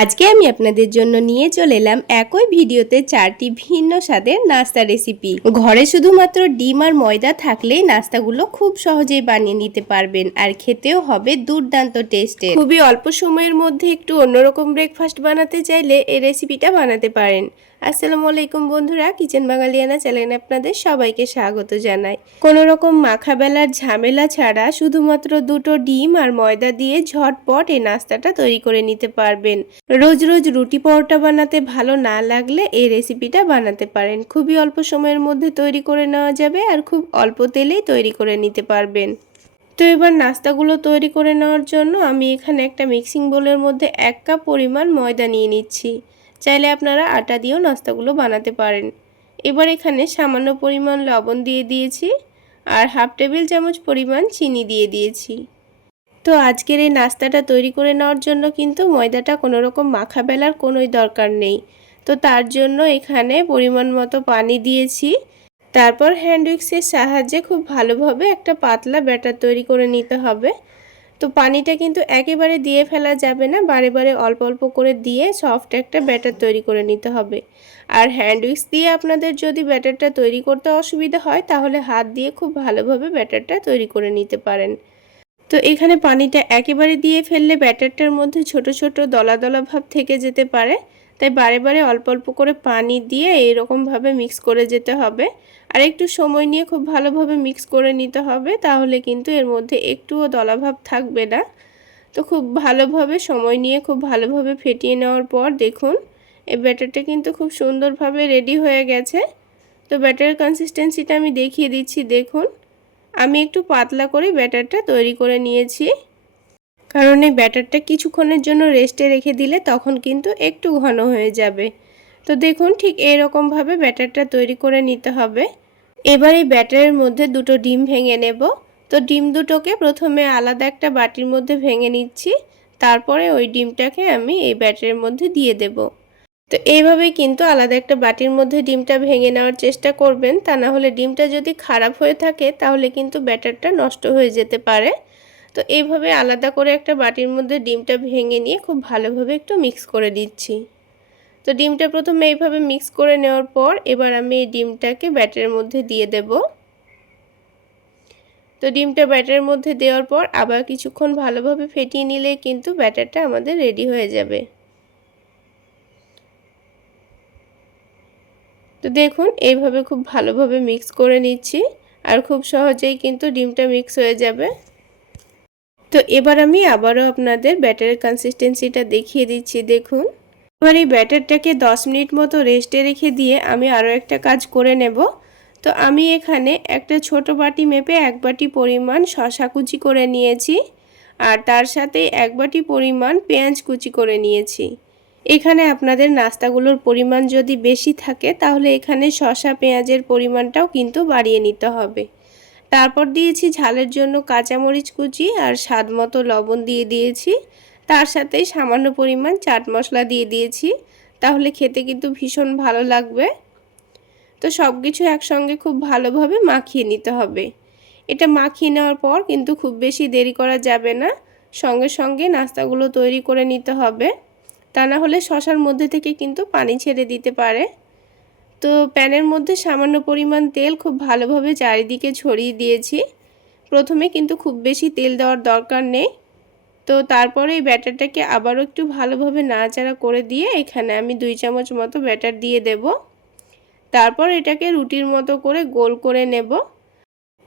আজকে আমি আপনাদের জন্য নিয়ে চলে এলাম একই ভিডিওতে চারটি ভিন্ন স্বাদের নাস্তা রেসিপি ঘরে শুধুমাত্র ডিম আর ময়দা থাকলেই নাস্তাগুলো খুব সহজেই বানিয়ে নিতে পারবেন আর খেতেও হবে দুর্দান্ত টেস্টে খুবই অল্প সময়ের মধ্যে একটু অন্যরকম ব্রেকফাস্ট বানাতে চাইলে এই রেসিপিটা বানাতে পারেন। আসসালামু আলাইকুম বন্ধুরা, কিচেন বাঙালিয়ানা চ্যানেলে আপনাদের সবাইকে স্বাগত জানাই। কোনো রকম মাখা বেলার ঝামেলা ছাড়া শুধুমাত্র দুটো ডিম আর ময়দা দিয়ে ঝটপট এই নাস্তাটা তৈরি করে নিতে পারবেন। রোজ রোজ রুটি পরোটা বানাতে ভালো না লাগলে এই রেসিপিটা বানাতে পারেন। খুবই অল্প সময়ের মধ্যে তৈরি করে নেওয়া যাবে আর খুব অল্প তেলেই তৈরি করে নিতে পারবেন। তো এবার নাস্তাগুলো তৈরি করে নেওয়ার জন্য আমি এখানে একটা মিক্সিং বোলের মধ্যে এক কাপ পরিমাণ ময়দা নিয়ে নিচ্ছি। চাইলে আপনারা আটা দিয়েও নাস্তাগুলো বানাতে পারেন। এবার এখানে সামান্য পরিমাণ লবণ দিয়ে দিয়েছি আর হাফ টেবিল চামচ পরিমাণ চিনি দিয়ে দিয়েছি। তো আজকের এই নাস্তাটা তৈরি করে নেওয়ার জন্য কিন্তু ময়দাটা কোনো রকম মাখা বেলার কোনোই দরকার নেই। তো তার জন্য এখানে পরিমাণ মতো পানি দিয়েছি। তারপর হ্যান্ড উইক্সের সাহায্যে খুব ভালোভাবে একটা পাতলা ব্যাটার তৈরি করে নিতে হবে। তো পানিটা কিন্তু একেবারে দিয়ে ফেলা যাবে না, বারে বারে অল্প অল্প করে দিয়ে সফট একটা ব্যাটার তৈরি করে নিতে হবে। আর হ্যান্ড উইক্স দিয়ে আপনাদের যদি ব্যাটারটা তৈরি করতে অসুবিধা হয়, তাহলে হাত দিয়ে খুব ভালোভাবে ব্যাটারটা তৈরি করে নিতে পারেন। তো এখানে পানিটা একেবারে দিয়ে ফেললে ব্যাটারটার মধ্যে ছোট ছোট দলা দলা ভাব থেকে যেতে পারে। তাই বারে বারে অল্প অল্প করে পানি দিয়ে এইরকমভাবে মিক্স করে যেতে হবে। আর একটু সময় নিয়ে খুব ভালোভাবে মিক্স করে নিতে হবে, তাহলে কিন্তু এর মধ্যে একটুও দলাভাব থাকবে না। তো খুব ভালোভাবে সময় নিয়ে খুব ভালোভাবে ফেটিয়ে নেওয়ার পর দেখুন, এই ব্যাটারটা কিন্তু খুব সুন্দরভাবে রেডি হয়ে গেছে। তো ব্যাটারের কনসিস্টেন্সিটা আমি দেখিয়ে দিচ্ছি, দেখুন। আমি একটু পাতলা করে ব্যাটারটা তৈরি করে নিয়েছি। কারণ এই ব্যাটারটা কিছুক্ষণের জন্য রেস্টে রেখে দিলে তখন কিন্তু একটু ঘন হয়ে যাবে। তো দেখুন ঠিক এরকমভাবে ব্যাটারটা তৈরি করে নিতে হবে। এবার এই ব্যাটারের মধ্যে দুটো ডিম ভেঙে নেব। তো ডিম দুটোকে প্রথমে আলাদা একটা বাটির মধ্যে ভেঙে নিচ্ছি। তারপরে ওই ডিমটাকে আমি এই ব্যাটারের মধ্যে দিয়ে দেব। তো এইভাবেই কিন্তু আলাদা একটা বাটির মধ্যে ডিমটা ভেঙে নেওয়ার চেষ্টা করবেন। তা না হলে ডিমটা যদি খারাপ হয়ে থাকে, তাহলে কিন্তু ব্যাটারটা নষ্ট হয়ে যেতে পারে। তো এইভাবে আলাদা করে একটা বাটির মধ্যে ডিমটা ভেঙে নিয়ে খুব ভালোভাবে একটু মিক্স করে দিচ্ছি। তো ডিমটা প্রথমে এইভাবে মিক্স করে নেওয়ার পর এবার আমি এই ডিমটাকে ব্যাটারের মধ্যে দিয়ে দেব। তো ডিমটা ব্যাটারের মধ্যে দেওয়ার পর আবার কিছুক্ষণ ভালোভাবে ফেটিয়ে নিলে কিন্তু ব্যাটারটা আমাদের রেডি হয়ে যাবে। তো দেখুন, এইভাবে খুব ভালোভাবে মিক্স করে নিচ্ছি আর খুব সহজেই কিন্তু ডিমটা মিক্স হয়ে যাবে। তো এবার আমি আবারও আপনাদের ব্যাটারের কনসিস্টেন্সিটা দেখিয়ে দিচ্ছি, দেখুন। এবার এই ব্যাটারটাকে 10 মিনিট মতো রেস্টে রেখে দিয়ে আমি আরও একটা কাজ করে নেব। তো আমি এখানে একটা ছোট বাটি মেপে এক বাটি পরিমাণ শশা কুচি করে নিয়েছি আর তার সাথে এক বাটি পরিমাণ পেঁয়াজ কুচি করে নিয়েছি। এখানে আপনাদের নাস্তাগুলোর পরিমাণ যদি বেশি থাকে, তাহলে এখানে শশা পেঁয়াজের পরিমাণটাও কিন্তু বাড়িয়ে নিতে হবে। তারপর দিয়েছি ঝালের জন্য কাঁচামরিচ কুচি আর স্বাদ মতো লবণ দিয়ে দিয়েছি। তার সাথেই সামান্য পরিমাণ চাট মশলা দিয়ে দিয়েছি। তাহলে খেতে কিন্তু ভীষণ ভালো লাগবে। তো সব কিছু একসঙ্গে খুব ভালোভাবে মাখিয়ে নিতে হবে। এটা মাখিয়ে নেওয়ার পর কিন্তু খুব বেশি দেরি করা যাবে না। সঙ্গে সঙ্গে নাস্তাগুলো তৈরি করে নিতে হবে। তা না হলে শশার মধ্যে থেকে কিন্তু পানি ছেড়ে দিতে পারে। তো প্যানের মধ্যে সামান্য পরিমাণ তেল খুব ভালোভাবে চারিদিকে ছড়িয়ে দিয়েছি। প্রথমে কিন্তু খুব বেশি তেল দেওয়ার দরকার নেই। তো তারপরে এই ব্যাটারটাকে আবারও একটু ভালোভাবে নাড়াচাড়া করে দিয়ে এখানে আমি দুই চামচ মতো ব্যাটার দিয়ে দেব। তারপর এটাকে রুটির মতো করে গোল করে নেব।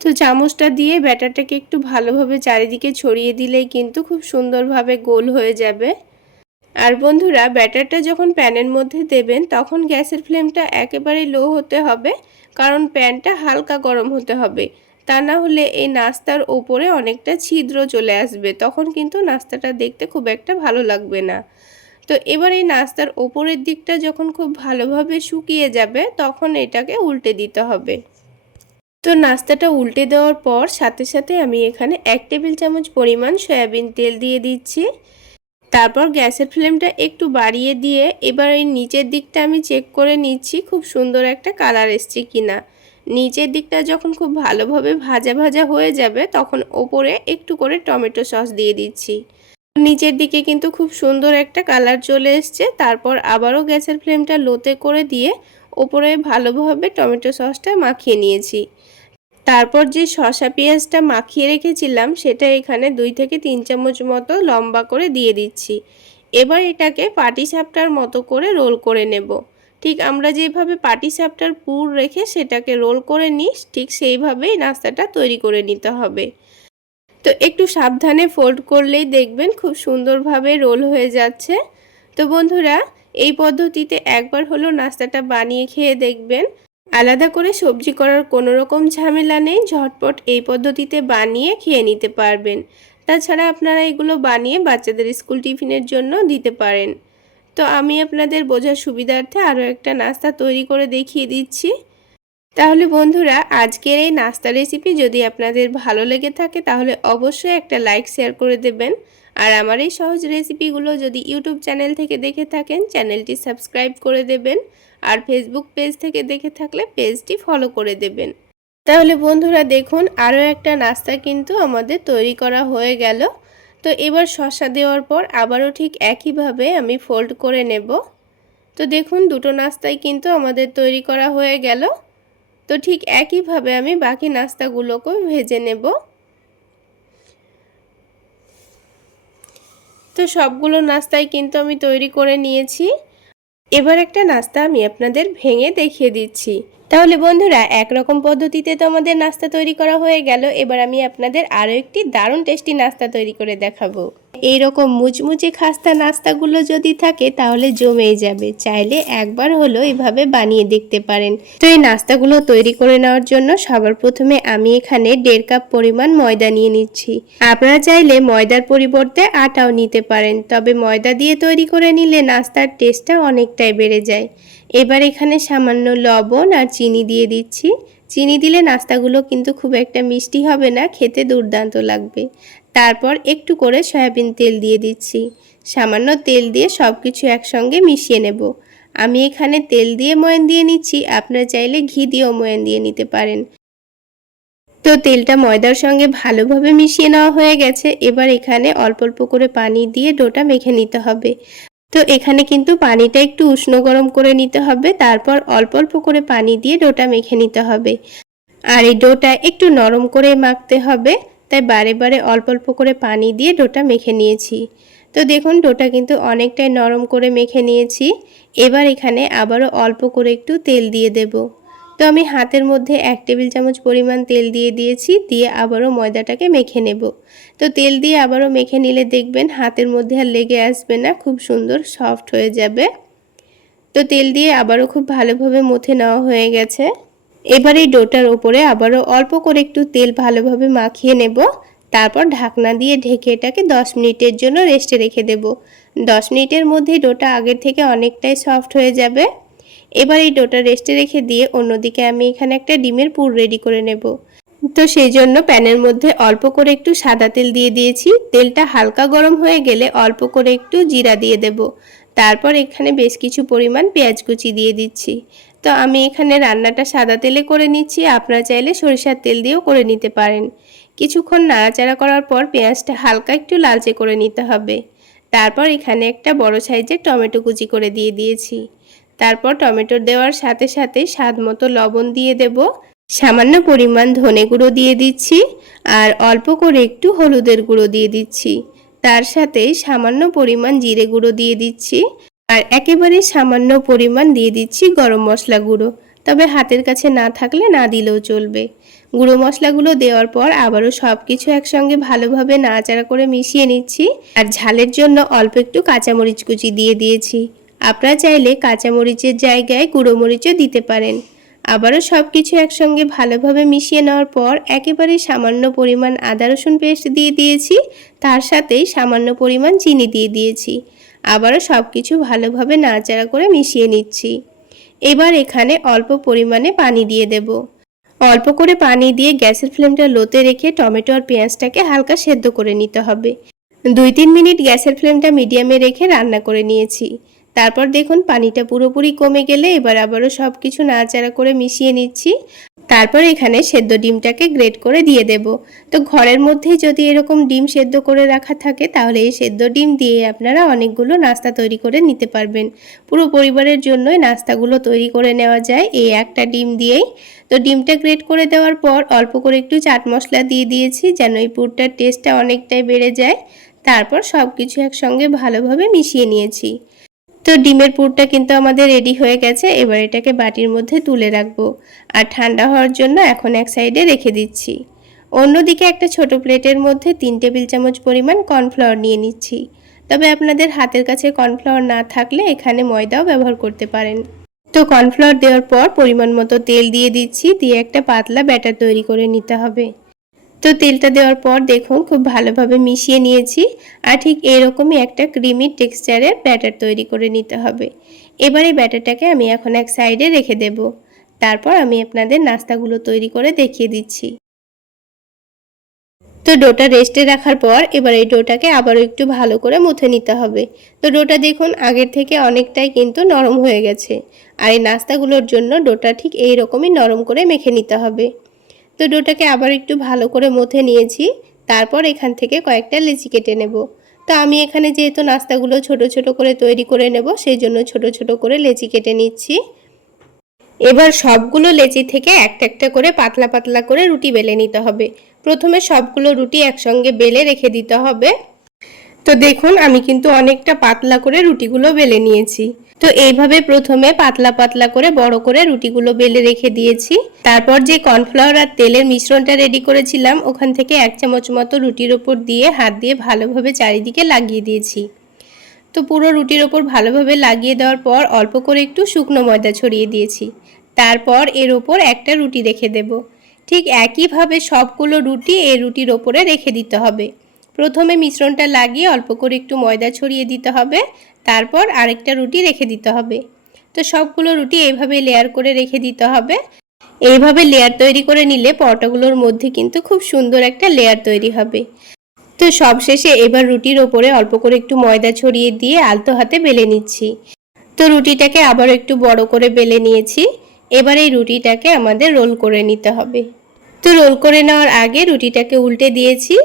তো চামচটা দিয়ে ব্যাটারটাকে একটু ভালোভাবে চারিদিকে ছড়িয়ে দিলেই কিন্তু খুব সুন্দরভাবে গোল হয়ে যাবে। আর বন্ধুরা, ব্যাটারটা যখন প্যানের মধ্যে দেবেন, তখন গ্যাসের ফ্লেমটা একেবারে লো হতে হবে, কারণ প্যানটা হালকা গরম হতে হবে। তা না হলে এই নাস্তার ওপরে অনেকটা ছিদ্র চলে আসবে, তখন কিন্তু নাস্তাটা দেখতে খুব একটা ভালো লাগবে না। তো এবার এই নাস্তার ওপরের দিকটা যখন খুব ভালোভাবে শুকিয়ে যাবে, তখন এটাকে উল্টে দিতে হবে। তো নাস্তাটা উল্টে দেওয়ার পর সাথে সাথে আমি এখানে এক টেবিল চামচ পরিমাণ সয়াবিন তেল দিয়ে দিচ্ছি। তারপর গ্যাসের ফ্লেমটা একটু বাড়িয়ে দিয়ে এবার এই নিচের দিকটা আমি চেক করে নিচ্ছি খুব সুন্দর একটা কালার এসছে কিনা। নিচের দিকটা যখন খুব ভালোভাবে ভাজা ভাজা হয়ে যাবে তখন ওপরে একটু করে টমেটো সস দিয়ে দিচ্ছি। নিচের দিকে কিন্তু খুব সুন্দর একটা কালার চলে এসছে। তারপর আবারও গ্যাসের ফ্লেমটা লোতে করে দিয়ে ওপরে ভালোভাবে টমেটো সসটা মাখিয়ে নিয়েছি। তারপর যে শসা পেঁয়াজটা মাখিয়ে রেখেছিলাম, সেটা এখানে দুই থেকে তিন চামচ মতো লম্বা করে দিয়ে দিচ্ছি। এবার এটাকে পাটি সাপটার মতো করে রোল করে নেব। ঠিক আমরা যেভাবে পাটি সাপটার পুর রেখে সেটাকে রোল করে নিই, ঠিক সেইভাবেই নাস্তাটা তৈরি করে নিতে হবে। তো একটু সাবধানে ফোল্ড করলেই দেখবেন খুব সুন্দরভাবে রোল হয়ে যাচ্ছে। তো বন্ধুরা, এই পদ্ধতিতে একবার হলো নাস্তাটা বানিয়ে খেয়ে দেখবেন। আলাদা করে সবজি করার কোনো রকম ঝামেলা নেই, ঝটপট এই পদ্ধতিতে বানিয়ে খেয়ে নিতে পারবেন। তাছাড়া আপনারা এগুলো বানিয়ে বাচ্চাদের স্কুল টিফিনের জন্য দিতে পারেন। তো আমি আপনাদের বোঝার সুবিধার্থে আরও একটা নাস্তা তৈরি করে দেখিয়ে দিচ্ছি। তাহলে বন্ধুরা, আজকের এই নাস্তা রেসিপি যদি আপনাদের ভালো লেগে থাকে, তাহলে অবশ্যই একটা লাইক, শেয়ার করে দেবেন। আর আমার এই সহজ রেসিপিগুলো যদি ইউটিউব চ্যানেল থেকে দেখে থাকেন, চ্যানেলটি সাবস্ক্রাইব করে দেবেন। আর ফেসবুক পেজ থেকে দেখে থাকলে পেজটি ফলো করে দেবেন। তাহলে বন্ধুরা দেখুন, আরও একটা নাস্তা কিন্তু আমাদের তৈরি করা হয়ে গেল। তো এবার শশা দেওয়ার পর আবারও ঠিক একইভাবে আমি ফোল্ড করে নেব। তো দেখুন, দুটো নাস্তাই কিন্তু আমাদের তৈরি করা হয়ে গেল। তো ঠিক একইভাবে আমি বাকি নাস্তাগুলোকেও ভেজে নেব। তো সবগুলো নাস্তাই কিন্তু আমি তৈরি করে নিয়েছি। এবার একটা নাস্তা আমি আপনাদের ভেঙে দেখিয়ে দিচ্ছি। তাহলে বন্ধুরা, একরকম পদ্ধতিতে তো আমাদের নাস্তা তৈরি করা হয়ে গেল। এবার আমি আপনাদের আরও একটি দারুণ টেস্টি নাস্তা তৈরি করে দেখাবো। এইরকম মুচমুচে খাস্তা নাস্তাগুলো যদি থাকে, তাহলে জমেই যাবে। চাইলে একবার হলো এভাবে বানিয়ে দেখতে পারেন। তো এই নাস্তাগুলো তৈরি করে নেওয়ার জন্য সবার প্রথমে আমি এখানে দেড় কাপ পরিমাণ ময়দা নিয়ে নিচ্ছি। আপনারা চাইলে ময়দার পরিবর্তে আটাও নিতে পারেন। তবে ময়দা দিয়ে তৈরি করে নিলে নাস্তার টেস্টটা অনেকটাই বেড়ে যায়। এবার এখানে সামান্য লবণ আর চিনি দিয়ে দিচ্ছি। চিনি দিলে নাস্তাগুলো কিন্তু খুব একটা মিষ্টি হবে না, খেতে দুর্দান্ত লাগবে। তারপর একটু করে সয়াবিন তেল দিয়ে দিচ্ছি। সামান্য তেল দিয়ে সব কিছু একসঙ্গে মিশিয়ে নেব। আমি এখানে তেল দিয়ে ময়ান দিয়ে নিচ্ছি, আপনারা চাইলে ঘি দিয়েও ময়ান দিয়ে নিতে পারেন। তো তেলটা ময়দার সঙ্গে ভালোভাবে মিশিয়ে নেওয়া হয়ে গেছে। এবার এখানে অল্প অল্প করে পানি দিয়ে ডোটা মেখে নিতে হবে। তো এখানে কিন্তু পানিটা একটু উষ্ণ গরম করে নিতে হবে, তারপর অল্প অল্প করে পানি দিয়ে ডোটা মেখে নিতে হবে। আর এই ডোটা একটু নরম করে মাখতে হবে, তাই বারে বারে অল্প অল্প করে পানি দিয়ে ডোটা মেখে নিয়েছি। তো দেখুন, ডোটা কিন্তু অনেকটাই নরম করে মেখে নিয়েছি। এবার এখানে আবারও অল্প করে একটু তেল দিয়ে দেব। তো আমি হাতের মধ্যে এক টেবিল চামচ পরিমাণ তেল দিয়ে দিয়েছি, দিয়ে আবারও ময়দাটাকে মেখে নেব। তো তেল দিয়ে আবারও মেখে নিলে দেখবেন হাতের মধ্যে আর লেগে আসবে না, খুব সুন্দর সফট হয়ে যাবে। তো তেল দিয়ে আবারও খুব ভালোভাবে মুথে নেওয়া হয়ে গেছে। এবার এই ডোটার ওপরে আবারও অল্প করে একটু তেল ভালোভাবে মাখিয়ে নেব। তারপর ঢাকনা দিয়ে ঢেকে এটাকে দশ মিনিটের জন্য রেস্টে রেখে দেব। দশ মিনিটের মধ্যে ডোটা আগের থেকে অনেকটাই সফট হয়ে যাবে। এবার এই ডোটা রেস্টে রেখে দিয়ে অন্যদিকে আমি এখানে একটা ডিমের পুর রেডি করে নেব। তো সেই জন্য প্যানের মধ্যে অল্প করে একটু সাদা তেল দিয়ে দিয়েছি। তেলটা হালকা গরম হয়ে গেলে অল্প করে একটু জিরা দিয়ে দেব। তারপর এখানে বেশ কিছু পরিমাণ পেঁয়াজ কুচি দিয়ে দিচ্ছি। তো আমি এখানে রান্নাটা সাদা তেলে করে নিচ্ছি। আপনারা চাইলে সরিষার তেল দিয়েও করে নিতে পারেন। কিছুক্ষণ নাড়াচাড়া করার পর পেঁয়াজটা হালকা একটু লালচে করে নিতে হবে। তারপর এখানে একটা বড় সাইজের টমেটো কুচি করে দিয়ে দিয়েছি। তারপর টমেটো দেওয়ার সাথে সাথে স্বাদ মতো লবণ দিয়ে দেব। সামান্য পরিমাণ ধনে গুঁড়ো দিয়ে দিচ্ছি আর অল্প করে একটু হলুদের গুঁড়ো দিয়ে দিচ্ছি। তার সাথে সামান্য পরিমাণ জিরে গুঁড়ো দিয়ে দিচ্ছি আর একেবারে সামান্য পরিমাণ দিয়ে দিচ্ছি গরম মশলা গুঁড়ো। তবে হাতের কাছে না থাকলে না দিলেও চলবে। গুঁড়ো মশলাগুলো দেওয়ার পর আবারও সব কিছু একসঙ্গে ভালোভাবে নাড়াচাড়া করে মিশিয়ে নিচ্ছি। আর ঝালের জন্য অল্প একটু কাঁচামরিচ কুচি দিয়ে দিয়েছি। আপনারা চাইলে কাঁচামরিচের জায়গায় গুঁড়ো মরিচও দিতে পারেন। আবারও সব কিছু একসঙ্গে ভালোভাবে মিশিয়ে নেওয়ার পর একেবারে সামান্য পরিমাণ আদা রসুন পেস্ট দিয়ে দিয়েছি, তার সাথেই সামান্য পরিমাণ চিনি দিয়ে দিয়েছি। আবারও সব কিছু ভালোভাবে নাড়াচাড়া করে মিশিয়ে নিচ্ছি। এবার এখানে অল্প পরিমাণে পানি দিয়ে দেব। অল্প করে পানি দিয়ে গ্যাসের ফ্লেমটা লোতে রেখে টমেটো আর পেঁয়াজটাকে হালকা সেদ্ধ করে নিতে হবে। দুই তিন মিনিট গ্যাসের ফ্লেমটা মিডিয়ামে রেখে রান্না করে নিয়েছি। তারপর দেখুন, পানিটা পুরোপুরি কমে গেলে এবার আবারও সব কিছু নাড়াচাড়া করে মিশিয়ে নিচ্ছি। তারপর এখানে সেদ্ধ ডিমটাকে গ্রেট করে দিয়ে দেব। তো ঘরের মধ্যেই যদি এরকম ডিম সেদ্ধ করে রাখা থাকে, তাহলে এই সেদ্ধ ডিম দিয়ে আপনারা অনেকগুলো নাস্তা তৈরি করে নিতে পারবেন। পুরো পরিবারের জন্যই নাস্তাগুলো তৈরি করে নেওয়া যায় এই একটা ডিম দিয়েই। তো ডিমটা গ্রেট করে দেওয়ার পর অল্প করে একটু চাট মশলা দিয়ে দিয়েছি যেন এই পুরটার টেস্টটা অনেকটাই বেড়ে যায়। তারপর সব কিছু একসঙ্গে ভালোভাবে মিশিয়ে নিয়েছি। তো ডিমের পুরটা কিন্তু আমাদের রেডি হয়ে গেছে, এবার এটাকে বাটির মধ্যে তুলে রাখব। আর ঠান্ডা হওয়ার জন্য এখন এক সাইডে রেখে দিচ্ছি। অন্যদিকে একটা ছোট প্লেটের মধ্যে তিন টেবিল চামচ পরিমাণ কর্নফ্লাওয়ার নিয়ে নিচ্ছি। তবে আপনাদের হাতের কাছে কর্নফ্লাওয়ার না থাকলে এখানে ময়দাও ব্যবহার করতে পারেন। তো কর্নফ্লাওয়ার দেওয়ার পর পরিমাণ মতো তেল দিয়ে দিচ্ছি, দিয়ে একটা পাতলা ব্যাটার তৈরি করে নিতে হবে। তো তেলটা দেওয়ার পর দেখুন, খুব ভালোভাবে মিশিয়ে নিয়েছি। আর ঠিক এরকমই একটা ক্রিমি টেক্সচারের ব্যাটার তৈরি করে নিতে হবে। এবার এই ব্যাটারটাকে আমি এখন এক সাইডে রেখে দেব। তারপর আমি আপনাদের নাস্তাগুলো তৈরি করে দেখিয়ে দিচ্ছি। তো ডোটা রেস্টে রাখার পর এবার এই ডোটাকে আবারও একটু ভালো করে মুথে নিতে হবে। তো ডোটা দেখুন, আগের থেকে অনেকটাই কিন্তু নরম হয়ে গেছে। আর এই নাস্তাগুলোর জন্য ডোটা ঠিক এই রকমই নরম করে মেখে নিতে হবে। তো ডোটাকে আবার একটু ভালো করে মথে নিয়েছি, তারপর এখান থেকে কয়েকটা লেচি কেটে নেব। তো আমি এখানে যেহেতু নাস্তাগুলো ছোট ছোট করে তৈরি করে নেব সেই জন্য ছোট ছোট করে লেচি কেটে নিচ্ছি। এবার সবগুলো লেচি থেকে একটা একটা করে পাতলা পাতলা করে রুটি বেলে নিতে হবে। প্রথমে সবগুলো রুটি একসঙ্গে বেলে রেখে দিতে হবে। তো দেখুন, আমি কিন্তু অনেকটা পাতলা করে রুটিগুলো বেলে নিয়েছি। তো এইভাবে প্রথমে পাতলা পাতলা করে বড় করে রুটিগুলো বেলে রেখে দিয়েছি। তারপর যে কর্নফ্লাওয়ার আর তেলের মিশ্রণটা রেডি করেছিলাম, ওখান থেকে এক চামচ মতো রুটির ওপর দিয়ে হাত দিয়ে ভালোভাবে চারিদিকে লাগিয়ে দিয়েছি। তো পুরো রুটির ওপর ভালোভাবে লাগিয়ে দেওয়ার পর অল্প করে একটু শুকনো ময়দা ছড়িয়ে দিয়েছি। তারপর এর ওপর একটা রুটি রেখে দেব। ঠিক একইভাবে সবগুলো রুটি এই রুটির ওপরে রেখে দিতে হবে। প্রথমে মিশ্রণটা লাগিয়ে অল্প করে একটু ময়দা ছড়িয়ে দিতে হবে। তারপর আরেকটা রুটি রেখে দিতে হবে। তো সবগুলো রুটি এইভাবে লেয়ার করে রেখে দিতে হবে। এইভাবে লেয়ার তৈরি করে নিলে পরোটাগুলোর মধ্যে কিন্তু খুব সুন্দর একটা লেয়ার তৈরি হবে। তো সবশেষে এবার রুটির ওপরে অল্প করে একটু ময়দা ছড়িয়ে দিয়ে আলতো হাতে বেলে নিচ্ছি। তো রুটিটাকে আবার একটু বড় করে বেলে নিয়েছি। এবার এই রুটিটাকে আমাদের রোল করে নিতে হবে। তো রোল করে নেওয়ার আগে রুটিটাকে উল্টে দিয়েছি।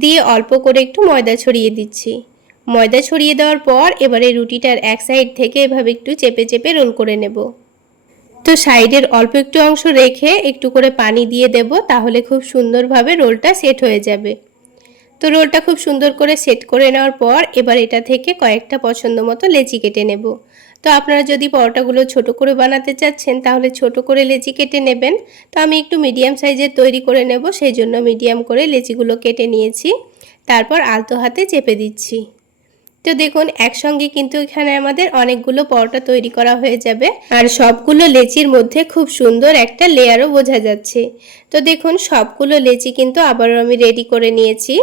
দিয়ে অল্প করে একটু ময়দা ছড়িয়ে দিচ্ছি। ময়দা ছড়িয়ে দেওয়ার পর এবারে রুটিটার এক সাইড থেকে এভাবে একটু চেপে চেপে রোল করে নেব। তো সাইডের অল্প একটু অংশ রেখে একটু করে পানি দিয়ে দেব, তাহলে খুব সুন্দরভাবে রোলটা সেট হয়ে যাবে। তো রোলটা খুব সুন্দর করে সেট করে নেওয়ার পর এবার এটা থেকে কয়েকটা পছন্দ মতো লেচি কেটে নেব। তো আপনারা যদি পরোটাগুলো ছোট করে বানাতে চাচ্ছেন, তাহলে ছোট করে লেচি কেটে নেবেন। তো আমি একটু মিডিয়াম সাইজের তৈরি করে নেব, সেই জন্য মিডিয়াম করে লেচিগুলো কেটে নিয়েছি। তারপর আলতো হাতে চেপে দিচ্ছি। তো দেখুন, একসঙ্গে কিন্তু এখানে আমাদের অনেকগুলো পরোটা তৈরি করা হয়ে যাবে। আর সবগুলো লেচির মধ্যে খুব সুন্দর একটা লেয়ারও বোঝা যাচ্ছে। তো দেখুন, সবগুলো লেচি কিন্তু আবারও আমি রেডি করে নিয়েছি।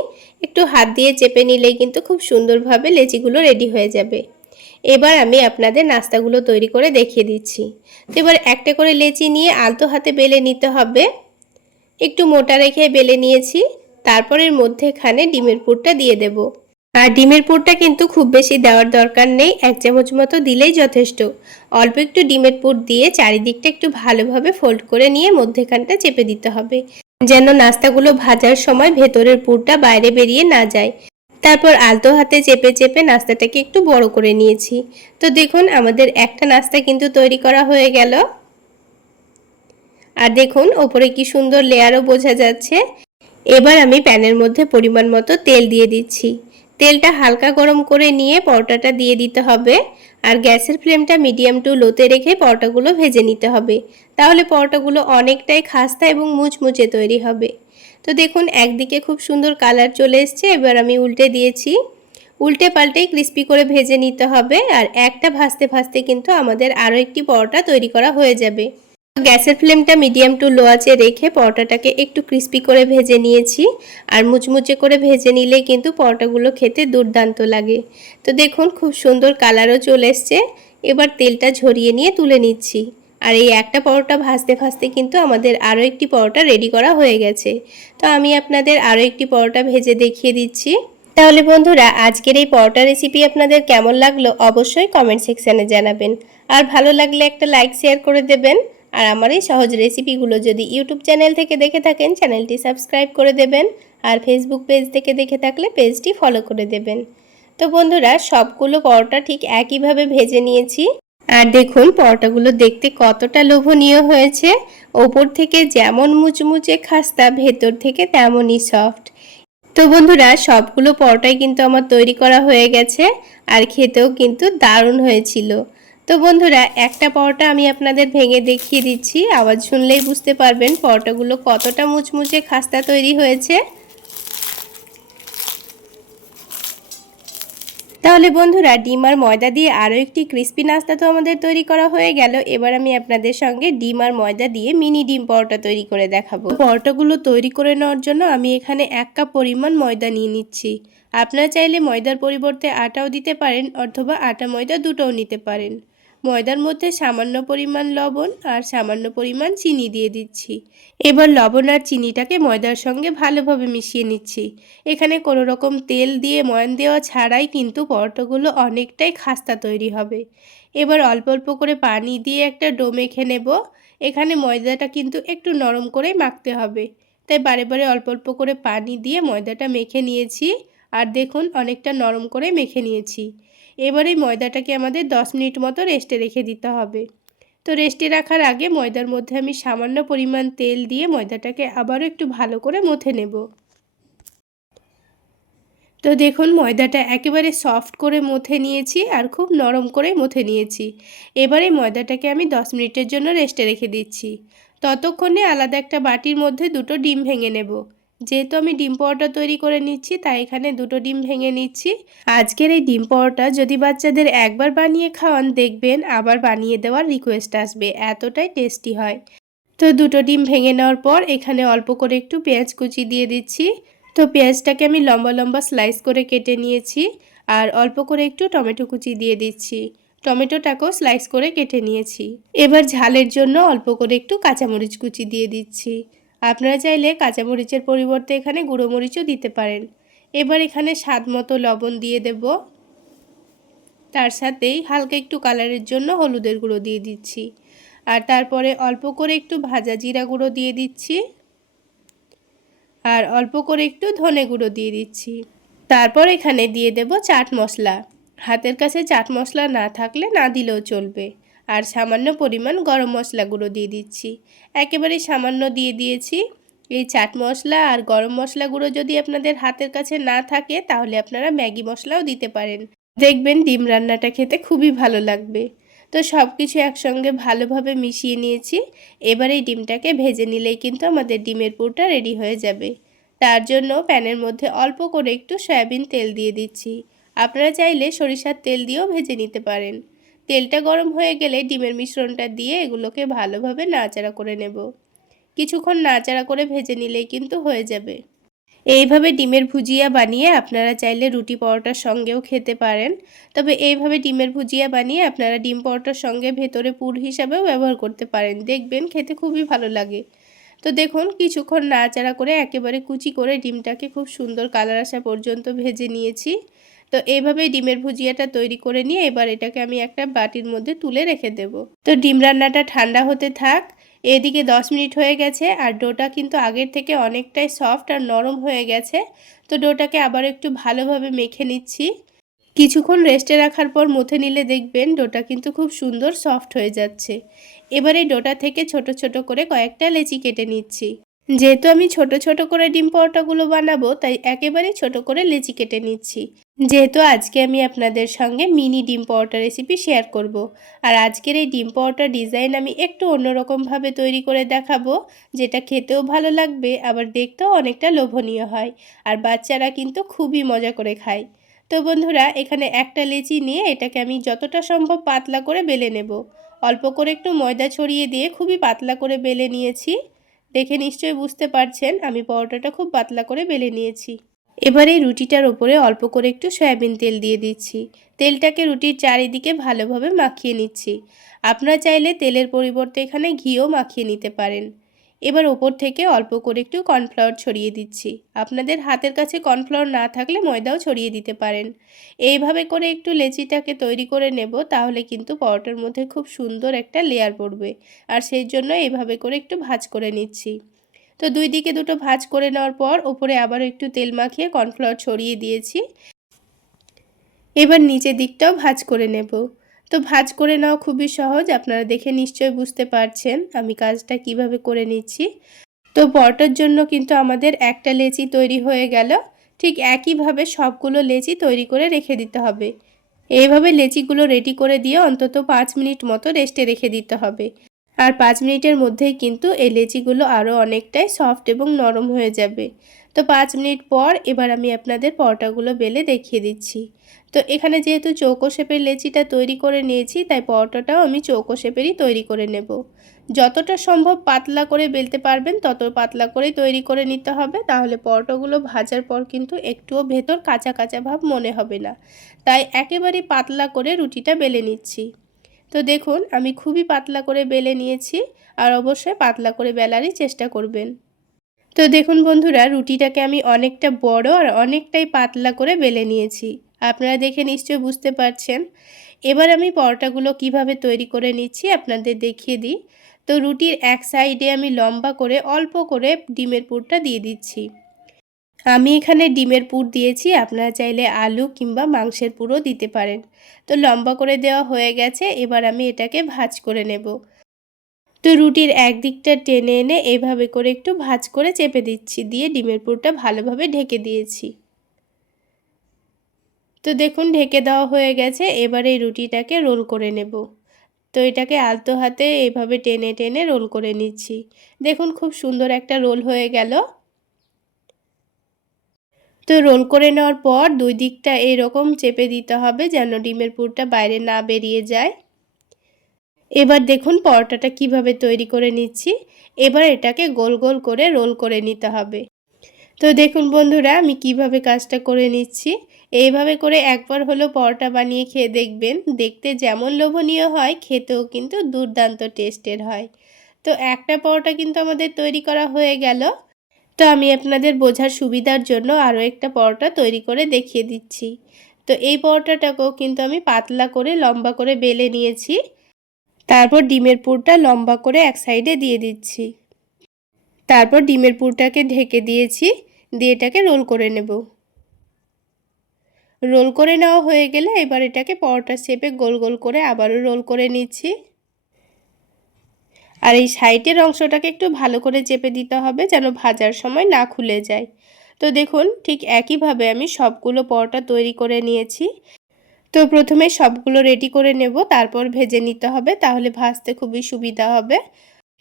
একটু হাত দিয়ে চেপে নিলেই কিন্তু খুব সুন্দরভাবে লেচিগুলো রেডি হয়ে যাবে। এবার আমি আপনাদের নাস্তাগুলো তৈরি করে দেখিয়ে দিচ্ছি। তো এবার একটা করে লেচি নিয়ে আলতো হাতে বেলে নিতে হবে। একটু মোটা রেখে বেলে নিয়েছি। তারপরের মধ্যেখানে ডিমের পুরটা দিয়ে দেব। আর ডিমের পুরটা কিন্তু খুব বেশি দেওয়ার দরকার নেই, এক চামচ মতো দিলেই যথেষ্ট। অল্প একটু ডিমের পুর দিয়ে চারিদিকটা একটু ভালোভাবে ফোল্ড করে নিয়ে মধ্যেখানটা চেপে দিতে হবে, যেন নাস্তাগুলো ভাজার সময় ভেতরের পুরটা বাইরে বেরিয়ে না যায়। তারপর আলতো হাতে চেপে চেপে নাস্তাটাকে একটু বড় করে নিয়েছি। তো দেখুন, আমাদের একটা নাস্তা কিন্তু তৈরি করা হয়ে গেল। আর দেখুন, ওপরে কি সুন্দর লেয়ারও বোঝা যাচ্ছে। এবার আমি প্যানের মধ্যে পরিমাণ মতো তেল দিয়ে দিচ্ছি। তেলটা হালকা গরম করে নিয়ে পরোটাটা দিয়ে দিতে হবে। আর গ্যাসের ফ্লেমটা মিডিয়াম টু লোতে রেখে পরোটাগুলো ভেজে নিতে হবে। তাহলে পরোটাগুলো অনেকটাই খাস্তা এবং মুচমুচে তৈরি হবে। তো দেখুন, একদিকে খুব সুন্দর কালার চলে এসছে, এবার আমি উল্টে দিয়েছি। উল্টে পাল্টেই ক্রিস্পি করে ভেজে নিতে হবে, আর একটা ভাজতে ভাজতে কিন্তু আমাদের আরও একটি পরোটা তৈরি করা হয়ে যাবে। গ্যাসের ফ্লেমটা মিডিয়াম টু লো আঁচে রেখে পরোটাটাকে একটু ক্রিস্পি করে ভেজে নিয়েছি। আর মুচমুচে করে ভেজে নিলে কিন্তু পরোটাগুলো খেতে দুর্দান্ত লাগে। তো দেখুন, খুব সুন্দর কালারও চলে এসছে। এবার তেলটা ঝরিয়ে নিয়ে তুলে নিচ্ছি। আর এই একটা পরোটা ভাজতে ভাজতে কিন্তু আমাদের আরও একটি পরোটা রেডি করা হয়ে গেছে। তো আমি আপনাদের আরও একটি পরোটা ভেজে দেখিয়ে দিচ্ছি। তাহলে বন্ধুরা, আজকের এই পরোটা রেসিপি আপনাদের কেমন লাগল অবশ্যই কমেন্ট সেকশানে জানাবেন। আর ভালো লাগলে একটা লাইক শেয়ার করে দেবেন। আর আমার এই সহজ রেসিপিগুলো যদি ইউটিউব চ্যানেল থেকে দেখে থাকেন চ্যানেলটি সাবস্ক্রাইব করে দেবেন আর ফেসবুক পেজ থেকে দেখে থাকলে পেজটি ফলো করে দেবেন। তো বন্ধুরা, সবগুলো পরোটা ঠিক একইভাবে ভেজে নিয়েছি। আর দেখুন, পরোটাগুলো দেখতে কতটা লোভনীয় হয়েছে। ওপর থেকে যেমন মুচমুচে খাস্তা, ভেতর থেকে তেমনই সফট তো বন্ধুরা, সবগুলো পরোটাই কিন্তু আমার তৈরি করা হয়ে গেছে। আর খেতেও কিন্তু দারুণ হয়েছিল। তো বন্ধুরা, একটা পরোটা আমি আপনাদের ভেঙে দেখিয়ে দিচ্ছি। আওয়াজ শুনলেই বুঝতে পারবেন পরোটাগুলো কতটা মুচমুচে খাস্তা তৈরি হয়েছে। তাহলে বন্ধুরা, ডিম আর ময়দা দিয়ে আরও একটি ক্রিস্পি নাস্তা তো আমাদের তৈরি করা হয়ে গেল। এবার আমি আপনাদের সঙ্গে ডিম আর ময়দা দিয়ে মিনি ডিম পরোটা তৈরি করে দেখাবো। পরোটাগুলো তৈরি করে নেওয়ার জন্য আমি এখানে এক কাপ পরিমাণ ময়দা নিয়ে নিচ্ছি। আপনারা চাইলে ময়দার পরিবর্তে আটাও দিতে পারেন অথবা আটা ময়দা দুটোও নিতে পারেন। ময়দার মধ্যে সামান্য পরিমাণ লবণ আর সামান্য পরিমাণ চিনি দিয়ে দিচ্ছি। এবার লবণ আর চিনিটাকে ময়দার সঙ্গে ভালোভাবে মিশিয়ে নিচ্ছি। এখানে কোনো রকম তেল দিয়ে ময়ান দেওয়া ছাড়াই কিন্তু পরোটাগুলো অনেকটাই খাস্তা তৈরি হবে। এবার অল্প অল্প করে পানি দিয়ে একটা ডো মেখে নেব। এখানে ময়দাটা কিন্তু একটু নরম করেই মাখতে হবে। তাই বারে বারে অল্প অল্প করে পানি দিয়ে ময়দাটা মেখে নিয়েছি। আর দেখুন, অনেকটা নরম করে মেখে নিয়েছি। এবার এই ময়দাটাকে আমাদের 10 মিনিট মতো রেস্টে রেখে দিতে হবে। তো রেস্টে রাখার আগে ময়দার মধ্যে আমি সামান্য পরিমাণ তেল দিয়ে ময়দাটাকে আবারও একটু ভালো করে মথে নেব। তো দেখুন ময়দাটা একেবারে সফট করে মথে নিয়েছি আর খুব নরম করে মথে নিয়েছি। এবারে ময়দাটাকে আমি 10 মিনিটের জন্য রেস্টে রেখে দিচ্ছি। ততক্ষণে আলাদা একটা বাটির মধ্যে দুটো ডিম ভেঙে নেব। যেহেতু আমি ডিম পরোটা তৈরি করে নিচ্ছি, তাই এখানে দুটো ডিম ভেঙে নিচ্ছি। আজকের এই ডিম পরোটা যদি বাচ্চাদের একবার বানিয়ে খাওয়ান, দেখবেন আবার বানিয়ে দেওয়ার রিকোয়েস্ট আসবে, এতটাই টেস্টি হয়। তো দুটো ডিম ভেঙে নেওয়ার পর এখানে অল্প করে একটু পেঁয়াজ কুচি দিয়ে দিচ্ছি। তো পেঁয়াজটাকে আমি লম্বা লম্বা স্লাইস করে কেটে নিয়েছি আর অল্প করে একটু টমেটো কুচি দিয়ে দিচ্ছি। টমেটোটাকেও স্লাইস করে কেটে নিয়েছি। এবার ঝালের জন্য অল্প করে একটু কাঁচামরিচ কুচি দিয়ে দিচ্ছি। আপনারা চাইলে কাঁচামরিচের পরিবর্তে এখানে গুঁড়ো মরিচও দিতে পারেন। এবার এখানে স্বাদ মতো লবণ দিয়ে দেব। তার সাথেই হালকা একটু কালারের জন্য হলুদের গুঁড়ো দিয়ে দিচ্ছি। আর তারপরে অল্প করে একটু ভাজা জিরা গুঁড়ো দিয়ে দিচ্ছি। আর অল্প করে একটু ধনে গুঁড়ো দিয়ে দিচ্ছি। তারপর এখানে দিয়ে দেব চাট মশলা। হাতের কাছে চাট মশলা না থাকলে না দিলেও চলবে। আর সামান্য পরিমাণ গরম মশলা গুঁড়ো দিয়ে দিচ্ছি। একেবারে সামান্য দিয়ে দিয়েছি। এই চাট মশলা আর গরম মশলা গুঁড়ো যদি আপনাদের হাতের কাছে না থাকে, তাহলে আপনারা ম্যাগি মশলাও দিতে পারেন। দেখবেন ডিম রান্নাটা খেতে খুবই ভালো লাগবে। তো সব কিছু একসঙ্গে ভালোভাবে মিশিয়ে নিয়েছি। এবার এই ডিমটাকে ভেজে নিলেই কিন্তু আমাদের ডিমের পুরটা রেডি হয়ে যাবে। তার জন্য প্যানের মধ্যে অল্প করে একটু সয়াবিন তেল দিয়ে দিচ্ছি। আপনারা চাইলে সরিষার তেল দিয়েও ভেজে নিতে পারেন। তেলটা গরম হয়ে গেলে ডিমের মিশ্রণটা দিয়ে এগুলোকে ভালোভাবে নাড়াচাড়া করে নেব। কিছুক্ষণ নাড়াচাড়া করে ভেজে নিলেই কিন্তু হয়ে যাবে। এইভাবে ডিমের ভুজিয়া বানিয়ে আপনারা চাইলে রুটি পরোটার সঙ্গেও খেতে পারেন। তবে এইভাবে ডিমের ভুজিয়া বানিয়ে আপনারা ডিম পরোটার সঙ্গে ভেতরে পুর হিসাবেও ব্যবহার করতে পারেন। দেখবেন খেতে খুবই ভালো লাগে। তো দেখুন, কিছুক্ষণ নাড়াচাড়া করে একেবারে কুচি করে ডিমটাকে খুব সুন্দর কালার আসা পর্যন্ত ভেজে নিয়েছি। তো এইভাবে ডিমের ভুজিয়াটা তৈরি করে নিয়ে এবার এটাকে আমি একটা বাটির মধ্যে তুলে রেখে দেব। তো ডিম রান্নাটা ঠান্ডা হতে থাক, এদিকে 10 মিনিট হয়ে গেছে আর ডোটা কিন্তু আগের থেকে অনেকটাই সফট আর নরম হয়ে গেছে। তো ডোটাকে আবার একটু ভালোভাবে মেখে নিচ্ছি। কিছুক্ষণ রেস্টে রাখার পর মুথে নিলে দেখবেন ডোটা কিন্তু খুব সুন্দর সফট হয়ে যাচ্ছে। এবার ডোটা থেকে ছোট ছোট করে কয়েকটা লেচি কেটে নিচ্ছি। যেহেতু আমি ছোট ছোট করে ডিম পরোটাগুলো বানাবো, তাই একেবারেই ছোট করে লেচি কেটে নিচ্ছি। যেহেতু আজকে আমি আপনাদের সঙ্গে মিনি ডিম পরোটা রেসিপি শেয়ার করব। আর আজকের এই ডিম পরোটা ডিজাইন আমি একটু অন্যরকমভাবে তৈরি করে দেখাবো, যেটা খেতেও ভালো লাগবে, আবার দেখতেও অনেকটা লোভনীয় হয়, আর বাচ্চারা কিন্তু খুবই মজা করে খায়। তো বন্ধুরা, এখানে একটা লেচি নিয়ে এটাকে আমি যতটা সম্ভব পাতলা করে বেলে নেব। অল্প করে একটু ময়দা ছড়িয়ে দিয়ে খুবই পাতলা করে বেলে নিয়েছি। দেখে নিশ্চয়ই বুঝতে পারছেন, আমি পরোটাটা খুব পাতলা করে বেলে নিয়েছি। এবার এই রুটিটার ওপরে অল্প করে একটু সয়াবিন তেল দিয়ে দিচ্ছি। তেলটাকে রুটির চারিদিকে ভালোভাবে মাখিয়ে নিচ্ছি। আপনারা চাইলে তেলের পরিবর্তে এখানে ঘিও মাখিয়ে নিতে পারেন। এবার ওপর থেকে অল্প করে একটু কর্নফ্লাওয়ার ছড়িয়ে দিচ্ছি। আপনাদের হাতের কাছে কর্নফ্লাওয়ার না থাকলে ময়দাও ছড়িয়ে দিতে পারেন। এইভাবে করে একটু লেচিটাকে তৈরি করে নেব, তাহলে কিন্তু পরোটার মধ্যে খুব সুন্দর একটা লেয়ার পড়বে। আর সেই জন্য এইভাবে করে একটু ভাজ করে নিচ্ছি। তো দুই দিকে দুটো ভাজ করে নেওয়ার পর ওপরে আবারও একটু তেল মাখিয়ে কর্নফ্লাওয়ার ছড়িয়ে দিয়েছি। এবার নিচের দিকটাও ভাজ করে নেব। তো ভাজ করে নেওয়া খুবই সহজ, আপনারা দেখে নিশ্চয়ই বুঝতে পারছেন আমি কাজটা কীভাবে করে নিচ্ছি। তো পরোটার জন্য কিন্তু আমাদের একটা লেচি তৈরি হয়ে গেল, ঠিক একইভাবে সবগুলো লেচি তৈরি করে রেখে দিতে হবে। এইভাবে লেচিগুলো রেডি করে দিয়ে অন্তত পাঁচ মিনিট মতো রেস্টে রেখে দিতে হবে। আর পাঁচ মিনিটের মধ্যেই কিন্তু এই লেচিগুলো আরও অনেকটাই সফট এবং নরম হয়ে যাবে। তো পাঁচ মিনিট পর এবার আমি আপনাদের পরোটাগুলো বেলে দেখিয়ে দিচ্ছি। তো এখানে যেহেতু চৌকো শেপের লেচিটা তৈরি করে নিয়েছি, তাই পরোটাটাও আমি চৌকো শেপেরই তৈরি করে নেব। যতটা সম্ভব পাতলা করে বেলতে পারবেন, তত পাতলা করেই তৈরি করে নিতে হবে। তাহলে পরোটাগুলো ভাজার পর কিন্তু একটুও ভেতর কাঁচা কাঁচা ভাব মনে হবে না। তাই একেবারে পাতলা করে রুটিটা বেলে নিচ্ছি। তো দেখুন, আমি খুবই পাতলা করে বেলে নিয়েছি, আর অবশ্যই পাতলা করে বেলারই চেষ্টা করবেন। তো দেখুন বন্ধুরা, রুটিটাকে আমি অনেকটা বড় আর অনেকটাই পাতলা করে বেলে নিয়েছি। আপনারা দেখে নিশ্চয় বুঝতে পারছেন। এবার আমি পরোটাগুলো কীভাবে তৈরি করে নিচ্ছি আপনাদের দেখিয়ে দিই। তো রুটির এক সাইডে আমি লম্বা করে অল্প করে ডিমের পুরটা দিয়ে দিচ্ছি। আমি এখানে ডিমের পুর দিয়েছি, আপনারা চাইলে আলু কিংবা মাংসের পুরও দিতে পারেন। তো লম্বা করে দেওয়া হয়ে গেছে, এবার আমি এটাকে ভাজ করে নেব। তো রুটির একদিকটা টেনে এনে এভাবে করে একটু ভাজ করে চেপে দিচ্ছি, দিয়ে ডিমের পুরটা ভালোভাবে ঢেকে দিয়েছি। তো দেখুন, ঢেকে দেওয়া হয়ে গেছে। এবার এই রুটিটাকে রোল করে নেব। তো এটাকে আলতো হাতে এইভাবে টেনে টেনে রোল করে নিচ্ছি। দেখুন, খুব সুন্দর একটা রোল হয়ে গেল। তো রোল করে নেওয়ার পর দুই দিকটা এরকম চেপে দিতে হবে যেন ডিমের পুরটা বাইরে না বেরিয়ে যায়। এবার দেখুন পরোটাটা কীভাবে তৈরি করে নিচ্ছি। এবার এটাকে গোল গোল করে রোল করে নিতে হবে। তো দেখুন বন্ধুরা, আমি কীভাবে কাজটা করে নিচ্ছি। এইভাবে করে একবার হলো পরোটা বানিয়ে খেয়ে দেখবেন। দেখতে যেমন লোভনীয় হয়, খেতেও কিন্তু দুর্দান্ত টেস্টের হয়। তো একটা পরোটা কিন্তু আমাদের তৈরি করা হয়ে গেল। তো আমি আপনাদের বোঝার সুবিধার জন্য আরও একটা পরোটা তৈরি করে দেখিয়ে দিচ্ছি। তো এই পরোটাটাকেও কিন্তু আমি পাতলা করে লম্বা করে বেলে নিয়েছি। তারপর ডিমের পুরটা লম্বা করে এক সাইডে দিয়ে দিচ্ছি। তারপর ডিমের পুরটাকে ঢেকে দিয়েছি, দিয়ে এটাকে রোল করে নেব। রোল করে নেওয়া হয়ে গেলে এবার এটাকে পরোটার শেপে গোল গোল করে আবারও রোল করে নিচ্ছি। আর এই সাইডের অংশটাকে একটু ভালো করে চেপে দিতে হবে যেন ভাজার সময় না খুলে যায়। তো দেখুন, ঠিক একইভাবে আমি সবগুলো পরোটা তৈরি করে নিয়েছি। তো প্রথমে সবগুলো রেডি করে নেব, তারপর ভেজে নিতে হবে, তাহলে ভাজতে খুবই সুবিধা হবে।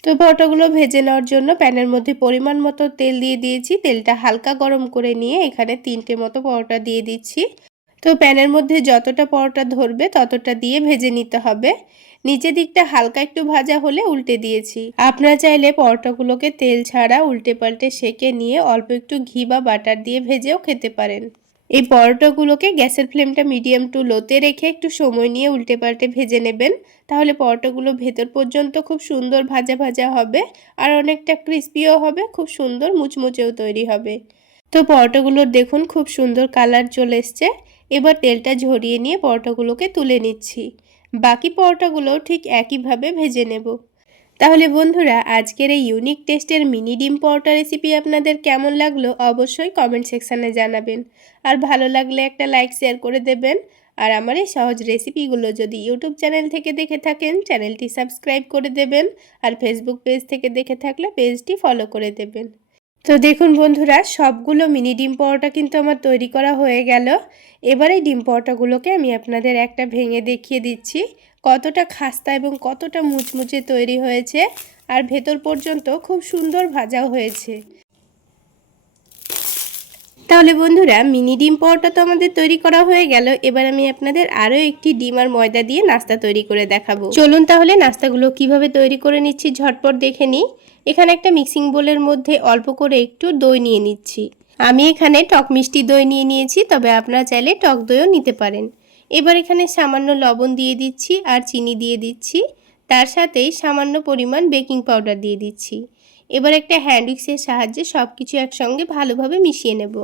তো পরোটাগুলো ভেজে নেওয়ার জন্য প্যানের মধ্যে পরিমাণ মতো তেল দিয়ে দিয়েছি, তেলটা হালকা গরম করে নিয়ে এখানে তিনটে মতো পরোটা দিয়ে দিচ্ছি। তো প্যানের মধ্যে যতটা পরোটা ধরবে, ততটা দিয়ে ভেজে নিতে হবে। নিচের দিকটা হালকা একটু ভাজা হলে উল্টে দিয়েছি। আপনারা চাইলে পরোটাগুলোকে তেল ছাড়া উল্টে পাল্টে সেকে নিয়ে অল্প একটু ঘি বা বাটার দিয়ে ভেজেও খেতে পারেন। এই পরোটাগুলোকে গ্যাসের ফ্লেমটা মিডিয়াম টু লোতে রেখে একটু সময় নিয়ে উল্টে পাল্টে ভেজে নেবেন। তাহলে পরোটাগুলো ভেতর পর্যন্ত খুব সুন্দর ভাজা ভাজা হবে আর অনেকটা ক্রিস্পিও হবে, খুব সুন্দর মুচমুচেও তৈরি হবে। তো পরোটাগুলোর দেখুন খুব সুন্দর কালার চলে এসছে। এবার তেলটা ঝরিয়ে নিয়ে পরোটাগুলোকে তুলে নিচ্ছি। বাকি পরোটাগুলোও ঠিক একইভাবে ভেজে নেব। তাহলে বন্ধুরা, আজকের এই ইউনিক টেস্টের মিনি ডিম পরোটা রেসিপি আপনাদের কেমন লাগল অবশ্যই কমেন্ট সেকশানে জানাবেন। আর ভালো লাগলে একটা লাইক শেয়ার করে দেবেন। আর আমার এই সহজ রেসিপিগুলো যদি ইউটিউব চ্যানেল থেকে দেখে থাকেন চ্যানেলটি সাবস্ক্রাইব করে দেবেন। আর ফেসবুক পেজ থেকে দেখে থাকলে পেজটি ফলো করে দেবেন। তো দেখুন বন্ধুরা, সবগুলো মিনি ডিম পরোটা কিন্তু আমার তৈরি করা হয়ে গেল। এবারে ডিম পরোটাগুলোকে আমি আপনাদের একটা ভেঙে দেখিয়ে দিচ্ছি। কতটা খাস্তা এবং কতটা মুচমুচে তৈরি হয়েছে আর ভেতর পর্যন্ত খুব সুন্দর ভাজাও হয়েছে। তাহলে বন্ধুরা, মিনি ডিম পরোটা তো আমাদের তৈরি করা হয়ে গেল। এবার আমি আপনাদের আরও একটি ডিম আর ময়দা দিয়ে নাস্তা তৈরি করে দেখাবো। চলুন তাহলে নাস্তাগুলো কীভাবে তৈরি করে নিচ্ছি ঝটপট দেখে নিই। এখানে একটা মিক্সিং বোলের মধ্যে অল্প করে একটু দই নিয়ে নিচ্ছি। আমি এখানে টক মিষ্টি দই নিয়ে নিয়েছি, তবে আপনারা চাইলে টক দইও নিতে পারেন। এবার এখানে সামান্য লবণ দিয়ে দিচ্ছি আর চিনি দিয়ে দিচ্ছি। তার সাথেই সামান্য পরিমাণ বেকিং পাউডার দিয়ে দিচ্ছি। এবার একটা হ্যান্ড উইক্সের সাহায্যে সব কিছু একসঙ্গে ভালোভাবে মিশিয়ে নেব।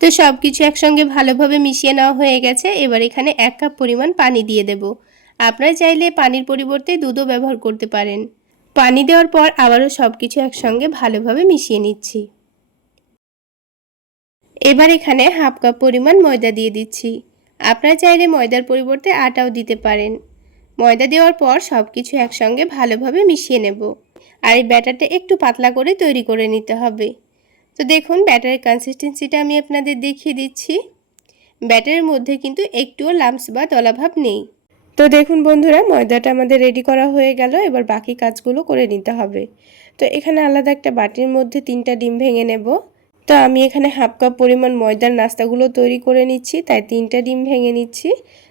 তো সব কিছু একসঙ্গে ভালোভাবে মিশিয়ে নেওয়া হয়ে গেছে। এবার এখানে এক কাপ পরিমাণ পানি দিয়ে দেব। আপনারা চাইলে পানির পরিবর্তে দুধও ব্যবহার করতে পারেন। পানি দেওয়ার পর আবারও সব কিছু একসঙ্গে ভালোভাবে মিশিয়ে নিচ্ছি। এবার এখানে হাফ কাপ পরিমাণ ময়দা দিয়ে দিচ্ছি। আপনারা চাইলে ময়দার পরিবর্তে আটাও দিতে পারেন। ময়দা দেওয়ার পর সব কিছু একসঙ্গে ভালোভাবে মিশিয়ে নেব। আর এই ব্যাটারটা একটু পাতলা করে তৈরি করে নিতে হবে। তো দেখুন, ব্যাটারের কনসিস্টেন্সিটা আমি আপনাদের দেখিয়ে দিচ্ছি। ব্যাটারের মধ্যে কিন্তু একটুও লাম্পস বা দলাভাব নেই। তো দেখুন বন্ধুরা, ময়দাটা আমাদের রেডি করা হয়ে গেল। এবার বাকি কাজগুলো করে নিতে হবে। তো এখানে আলাদা একটা বাটির মধ্যে তিনটা ডিম ভেঙে নেব। তো আমি এখানে হাফ কাপ পরিমাণ ময়দার নাস্তাগুলো তৈরি করে নিচ্ছি, তাই তিনটা ডিম ভেঙে নিচ্ছি।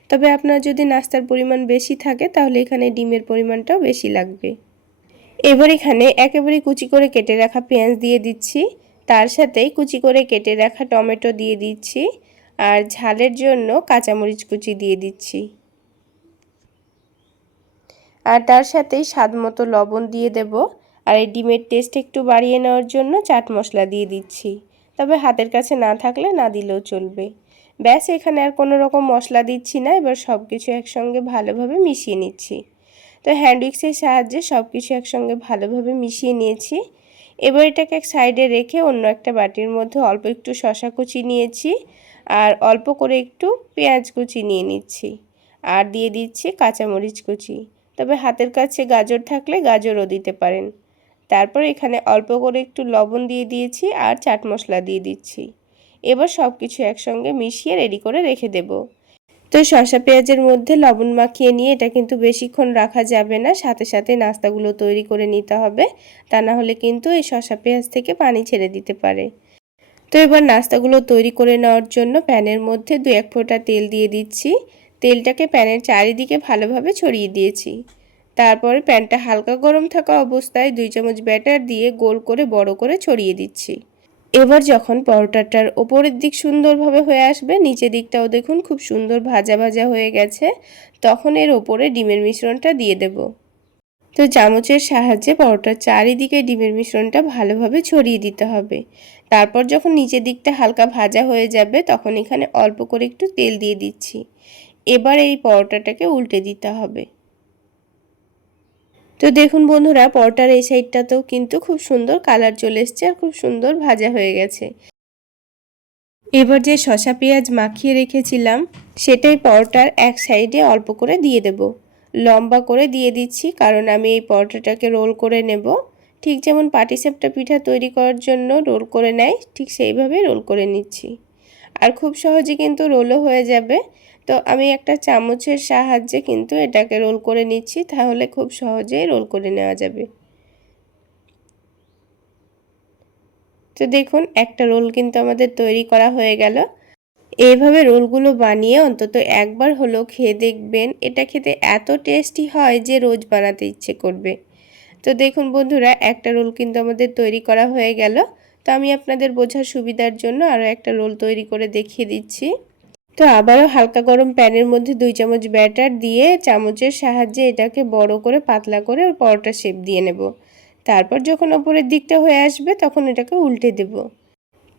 তবে আপনার যদি নাস্তার পরিমাণ বেশি থাকে, তাহলে এখানে ডিমের পরিমাণটাও বেশি লাগবে। এবার এখানে একেবারে কুচি করে কেটে রাখা পেঁয়াজ দিয়ে দিচ্ছি। তার সাথেই কুচি করে কেটে রাখা টমেটো দিয়ে দিচ্ছি। আর ঝালের জন্য কাঁচামরিচ কুচি দিয়ে দিচ্ছি। আর তার সাথেই স্বাদ মতো লবণ দিয়ে দেব। আর এই ডিমের টেস্ট একটু বাড়িয়ে নেওয়ার জন্য চাট মশলা দিয়ে দিচ্ছি। তবে হাতের কাছে না থাকলে না দিলেও চলবে। ব্যাস, এখানে আর কোনো রকম মশলা দিচ্ছি না, এবার সব কিছু একসঙ্গে ভালোভাবে মিশিয়ে নিচ্ছি। তো হ্যান্ড উইক্সের সাহায্যে সব কিছু একসঙ্গে ভালোভাবে মিশিয়ে নিয়েছি। এবার এটাকে এক সাইডে রেখে অন্য একটা বাটির মধ্যে অল্প একটু শশা কুচি নিয়েছি আর অল্প করে একটু পেঁয়াজ কুচি নিয়ে নিচ্ছি আর দিয়ে দিচ্ছি কাঁচামরিচ কুচি। তবে হাতের কাছে গাজর থাকলে গাজরও দিতে পারেন। তারপর এখানে অল্প করে একটু লবণ দিয়ে দিয়েছি আর চাট মশলা দিয়ে দিচ্ছি। এবার সব কিছু একসঙ্গে মিশিয়ে রেডি করে রেখে দেব। তো শসা পেঁয়াজের মধ্যে লবণ মাখিয়ে নিয়ে এটা কিন্তু বেশিক্ষণ রাখা যাবে না, সাথে সাথে নাস্তাগুলো তৈরি করে নিতে হবে। তা না হলে কিন্তু এই শসা পেঁয়াজ থেকে পানি ছেড়ে দিতে পারে। তো এবার নাস্তাগুলো তৈরি করে নেওয়ার জন্য প্যানের মধ্যে দু এক ফোঁটা তেল দিয়ে দিচ্ছি। তেলটাকে প্যানের চারিদিকে ভালোভাবে ছড়িয়ে দিয়েছি। তারপরে প্যানটা হালকা গরম থাকা অবস্থায় দুই চামচ ব্যাটার দিয়ে গোল করে বড় করে ছড়িয়ে দিচ্ছি। এবার যখন পরোটাটার ওপরের দিক সুন্দরভাবে হয়ে আসবে, নিচের দিকটাও দেখুন খুব সুন্দর ভাজা ভাজা হয়ে গেছে, তখন এর ওপরে ডিমের মিশ্রণটা দিয়ে দেব। তো চামচের সাহায্যে পরোটার চারিদিকে ডিমের মিশ্রণটা ভালোভাবে ছড়িয়ে দিতে হবে। তারপর যখন নিচের দিকটা হালকা ভাজা হয়ে যাবে, তখন এখানে অল্প করে একটু তেল দিয়ে দিচ্ছি। এবার এই পরোটাটাকে উল্টে দিতে হবে। তো দেখুন বন্ধুরা, পরোটার এই সাইডটাতেও কিন্তু খুব সুন্দর কালার চলে এসছে আর খুব সুন্দর ভাজা হয়ে গেছে। এবার যে শশা পেঁয়াজ মাখিয়ে রেখেছিলাম, সেটাই পরোটার এক সাইডে অল্প করে দিয়ে দেব। লম্বা করে দিয়ে দিচ্ছি, কারণ আমি এই পরোটাটাকে রোল করে নেব। ঠিক যেমন পাটিসাপটা পিঠা তৈরি করার জন্য রোল করে নেয়, ঠিক সেইভাবে রোল করে নিচ্ছি। আর খুব সহজে কিন্তু রোলও হয়ে যাবে। তো আমি একটা চামচের সাহায্যে কিন্তু এটাকে রোল করে নিচ্ছি, তাহলে খুব সহজেই রোল করে নেওয়া যাবে। তো দেখুন, একটা রোল কিন্তু আমাদের তৈরি করা হয়ে গেল। এইভাবে রোলগুলো বানিয়ে অন্তত একবার হলেও খেয়ে দেখবেন, এটা খেতে এত টেস্টি হয় যে রোজ বানাতে ইচ্ছে করবে। তো দেখুন বন্ধুরা, একটা রোল কিন্তু আমাদের তৈরি করা হয়ে গেল। তো আমি আপনাদের বোঝার সুবিধার জন্য আরও একটা রোল তৈরি করে দেখিয়ে দিচ্ছি। তো আবারও হালকা গরম প্যানের মধ্যে দুই চামচ ব্যাটার দিয়ে চামচের সাহায্যে এটাকে বড় করে পাতলা করে ওর পরোটা শেপ দিয়ে নেব। তারপর যখন ওপরের দিকটা হয়ে আসবে তখন এটাকে উল্টে দেব।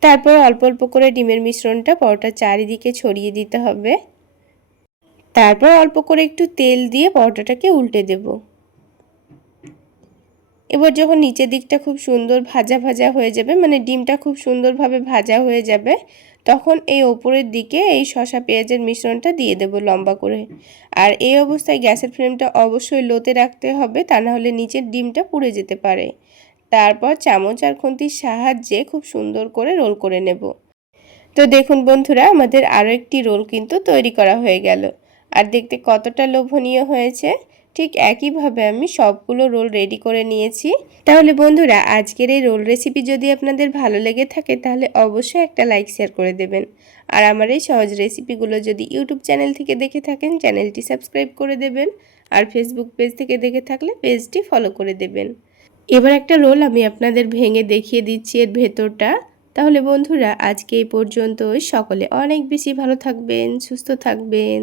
তারপর অল্প অল্প করে ডিমের মিশ্রণটা পরোটার চারিদিকে ছড়িয়ে দিতে হবে। তারপর অল্প করে একটু তেল দিয়ে পরোটাটাকে উল্টে দেব। এবার যখন নিচের দিকটা খুব সুন্দর ভাজা ভাজা হয়ে যাবে মানে ডিমটা খুব সুন্দরভাবে ভাজা হয়ে যাবে, তখন এই ওপরের দিকে এই শশা পেঁয়াজের মিশ্রণটা দিয়ে দেব লম্বা করে। আর এই অবস্থায় গ্যাসের ফ্লেমটা অবশ্যই লোতে রাখতে হবে, তা না হলে নিচের ডিমটা পুড়ে যেতে পারে। তারপর চামচ আর খুন্তির সাহায্যে খুব সুন্দর করে রোল করে নেব। তো দেখুন বন্ধুরা, আমাদের আরও একটি রোল কিন্তু তৈরি করা হয়ে গেল। আর দেখতে কতটা লোভনীয় হয়েছে। ঠিক একইভাবে আমি সবগুলো রোল রেডি করে নিয়েছি। তাহলে বন্ধুরা, আজকের এই রোল রেসিপি যদি আপনাদের ভালো লেগে থাকে, তাহলে অবশ্যই একটা লাইক, শেয়ার করে দেবেন। আর আমার এই সহজ রেসিপিগুলো যদি ইউটিউব চ্যানেল থেকে দেখে থাকেন, চ্যানেলটি সাবস্ক্রাইব করে দেবেন। আর ফেসবুক পেজ থেকে দেখে থাকলে পেজটি ফলো করে দেবেন। এবার একটা রোল আমি আপনাদের ভেঙে দেখিয়ে দিচ্ছি এর ভেতরটা। তাহলে বন্ধুরা, আজকে এই পর্যন্তই। সকলে অনেক বেশি ভালো থাকবেন, সুস্থ থাকবেন।